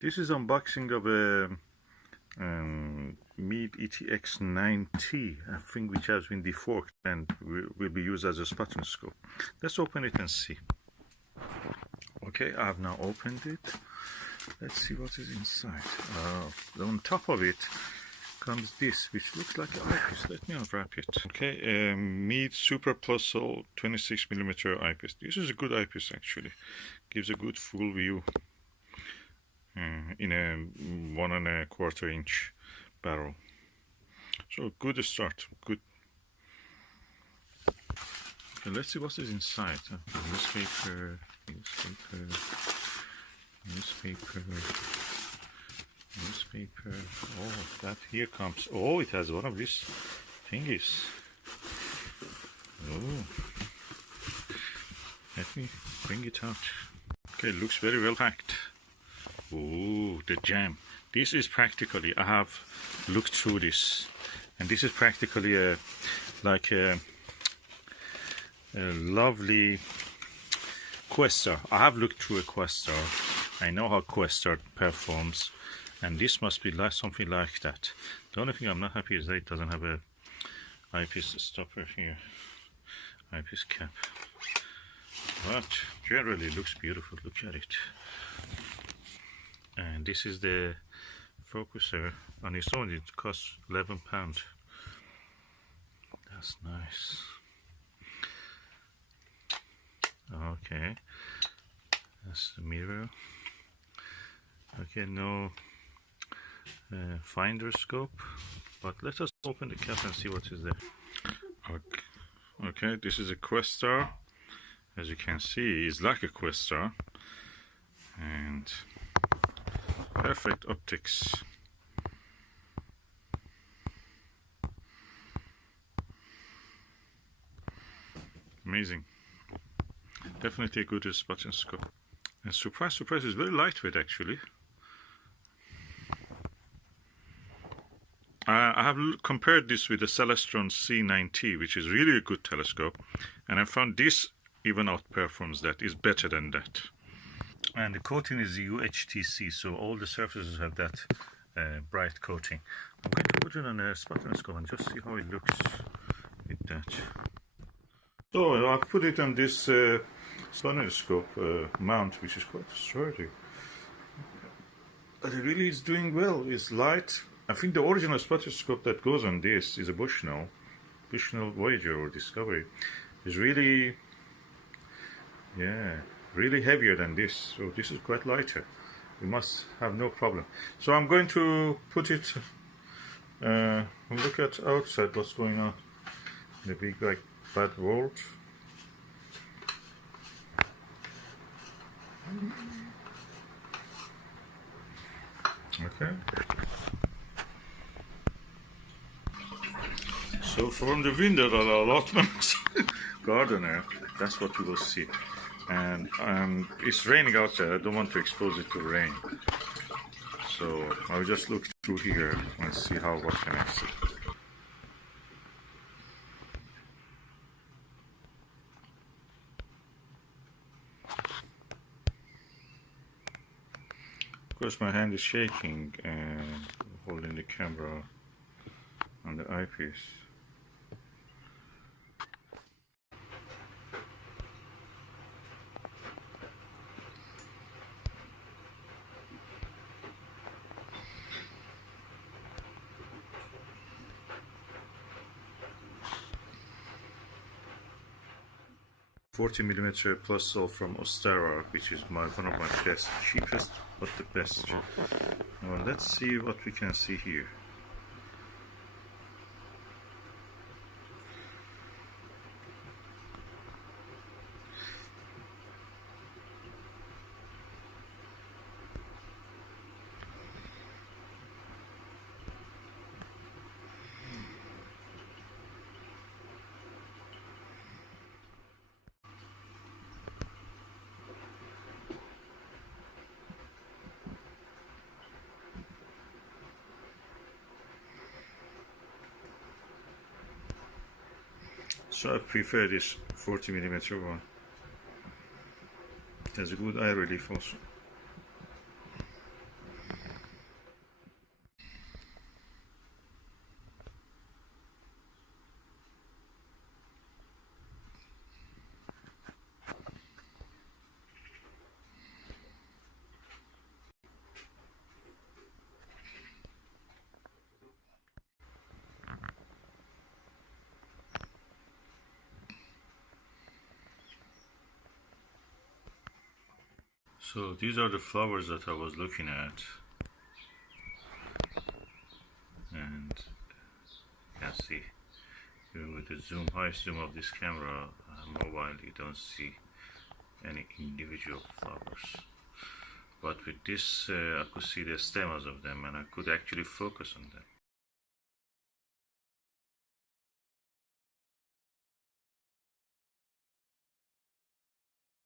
This is unboxing of a Meade ETX 9T, I think, which has been deforked and will be used as a spotting scope. Let's open it and see. Okay, I have now opened it. Let's see what is inside. On top of it comes this, which looks like an eyepiece. Let me unwrap it. Okay, Meade Super Plus Sol 26mm eyepiece. This is a good eyepiece actually. Gives a good full view in a 1¼ inch barrel. So good start. Good. Okay, let's see what is inside. Newspaper. Oh, that here comes. Oh, it has one of these thingies. Oh, let me bring it out. Okay, looks very well packed. Oh, the jam. This is practically, I have looked through this, and this is practically like a lovely Questar. I have looked through a Questar. I know how Questar performs, and this must be like something like that. The only thing I'm not happy is that it doesn't have a eyepiece stopper here, eyepiece cap. But generally looks beautiful. Look at it. And this is the focuser. On its own it costs £11. That's nice. Okay, that's the mirror. Okay, no finder scope, but let us open the cap and see what is there. Okay, this is a Questar. As you can see, it's like a Questar, and perfect optics. Amazing. Definitely a good spotting scope. And surprise, it's very lightweight actually. I have compared this with the Celestron C9T, which is really a good telescope, and I found this even outperforms that, is better than that. And the coating is UHTC, so all the surfaces have that bright coating. I'm going to put it on a spotting scope and just see how it looks with that. So I've put it on this spotting scope mount, which is quite sturdy. But it really is doing well. It's light. I think the original spotting scope that goes on this is a Bushnell Voyager or Discovery. It's really, really heavier than this. So this is quite lighter. We must have no problem. So I'm going to put it. Look at outside what's going on. The big bad world. Okay. So from the window allotment gardener, that's what you will see. And it's raining outside. I don't want to expose it to rain. So I'll just look through here and see what can I see. Of course, my hand is shaking and holding the camera on the eyepiece. $40mm plus Sol from Ostara, which is one of my best, cheapest but the best. Well, let's see what we can see here. So I prefer this 40mm one. It has a good eye relief also. So these are the flowers that I was looking at, and you can see even with the high zoom of this camera mobile, you don't see any individual flowers. But with this I could see the stems of them, and I could actually focus on them.